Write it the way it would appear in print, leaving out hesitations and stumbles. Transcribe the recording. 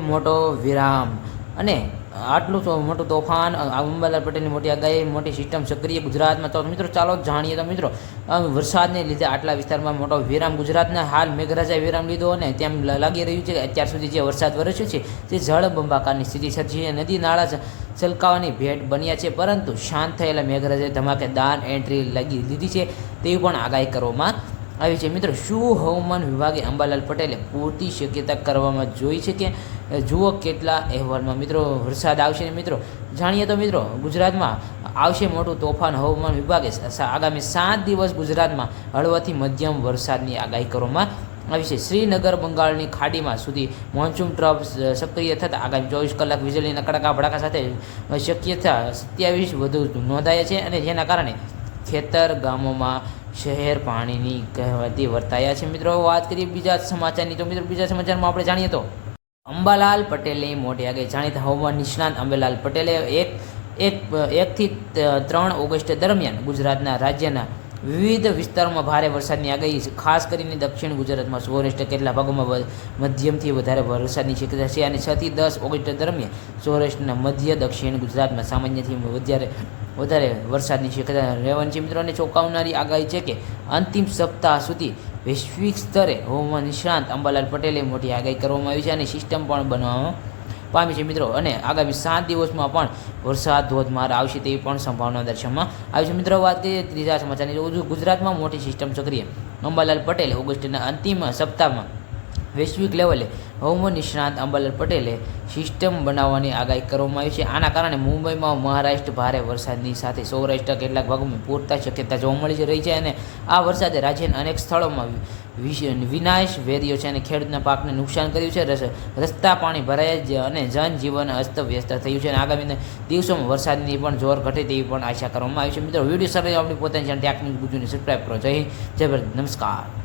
મોટો વિરામ અને આટલું મોટું તોફાન અંબાલાલ પટેલની મોટી આગાહી મોટી સિસ્ટમ સક્રિય ગુજરાતમાં. તો મિત્રો ચાલો જાણીએ. તો મિત્રો વરસાદને લીધે આટલા વિસ્તારમાં મોટો વિરામ. ગુજરાતના હાલ મેઘરાજાએ વિરામ લીધો અને તેમ લાગી રહ્યું છે કે અત્યાર સુધી જે વરસાદ વરસ્યો છે તે જળબંબાકારની સ્થિતિ સર્જી છે. નદી નાળા છલકાવાની ભેટ બન્યા છે, પરંતુ શાંત થયેલા મેઘરાજાએ ધમાકેદાર એન્ટ્રી લાગી લીધી છે તેવી પણ આગાહી કરવામાં આવી છે. મિત્રો શું હવામાન વિભાગે અંબાલાલ પટેલે પૂરતી શક્યતા કરવામાં જોઈ છે કે જુઓ કેટલા અહેવાલમાં મિત્રો વરસાદ આવશે. ને મિત્રો જાણીએ તો મિત્રો ગુજરાતમાં આવશે મોટું તોફાન. હવામાન વિભાગે આગામી 7 દિવસ ગુજરાતમાં હળવાથી મધ્યમ વરસાદની આગાહી કરવામાં આવી છે. શ્રીનગર બંગાળની ખાડીમાં સુધી મોન્સૂન ટ્રફ સક્રિય થતાં આગામી 24 કલાક વીજળીના કડાકા ભડાકા સાથે શક્યતા 27 વધુ નોંધાયા છે, અને જેના કારણે ખેતર ગામોમાં શહેર પાણીની કહેવાતી વર્તાયા છે. મિત્રો વાત કરીએ બીજા સમાચારની. તો મિત્રો બીજા સમાચારમાં આપણે જાણીએ તો અંબાલાલ પટેલની મોટી આગાહી. જાણીતા હવામાન નિષ્ણાત અંબાલાલ પટેલે 1 થી 3 ઓગસ્ટ દરમિયાન ગુજરાતના રાજ્યના વિવિધ વિસ્તારોમાં ભારે વરસાદની આગાહી, ખાસ કરીને દક્ષિણ ગુજરાતમાં સૌરાષ્ટ્ર કેટલાક ભાગોમાં મધ્યમથી વધારે વરસાદની શક્યતા છે, અને 6 થી 10 ઓગસ્ટ દરમિયાન સૌરાષ્ટ્રના મધ્ય દક્ષિણ ગુજરાતમાં સામાન્યથી વધારે વરસાદની શક્યતા રહેવાની છે. મિત્રોને ચોંકાવનારી આગાહી છે કે અંતિમ સપ્તાહ સુધી વૈશ્વિક સ્તરે હવામાન નિષ્ણાત અંબાલાલ પટેલે મોટી આગાહી કરવામાં આવી છે અને સિસ્ટમ પણ બનવામાં પામી છે. મિત્રો અને આગામી 7 દિવસમાં પણ વરસાદ ધોધમાર આવશે તેવી પણ સંભાવના દર્શાવવામાં આવી છે. મિત્રો વાત કરીએ ત્રીજા સમાચારની. ગુજરાતમાં મોટી સિસ્ટમ સક્રિય. અંબાલાલ પટેલે ઓગસ્ટના અંતિમ સપ્તાહમાં વૈશ્વિક લેવલે હવામાન નિષ્ણાત અંબાલાલ પટેલે સિસ્ટમ બનાવવાની આગાહી કરવામાં આવી છે. આના કારણે મુંબઈમાં મહારાષ્ટ્ર ભારે વરસાદની સાથે સૌરાષ્ટ્ર કેટલાક ભાગોમાં પૂરતા શક્યતા જોવા મળી રહી છે, અને આ વરસાદે રાજ્યના અનેક સ્થળોમાં વિનાશ વેર્યો છે અને ખેડૂતના પાકને નુકસાન કર્યું છે. રસ્તા પાણી ભરાયા છે અને જનજીવન અસ્તવ્યસ્ત થયું છે, અને આગામી દિવસોમાં વરસાદની પણ જોર ઘટે તેવી પણ આશા કરવામાં આવી છે. મિત્રો વિડીયો સારી આપણી પોતાની ચેનલ ટેકનિક ગુજરાતી સબસ્ક્રાઈબ કરો. જય હિન્દ, જય ભારત, નમસ્કાર.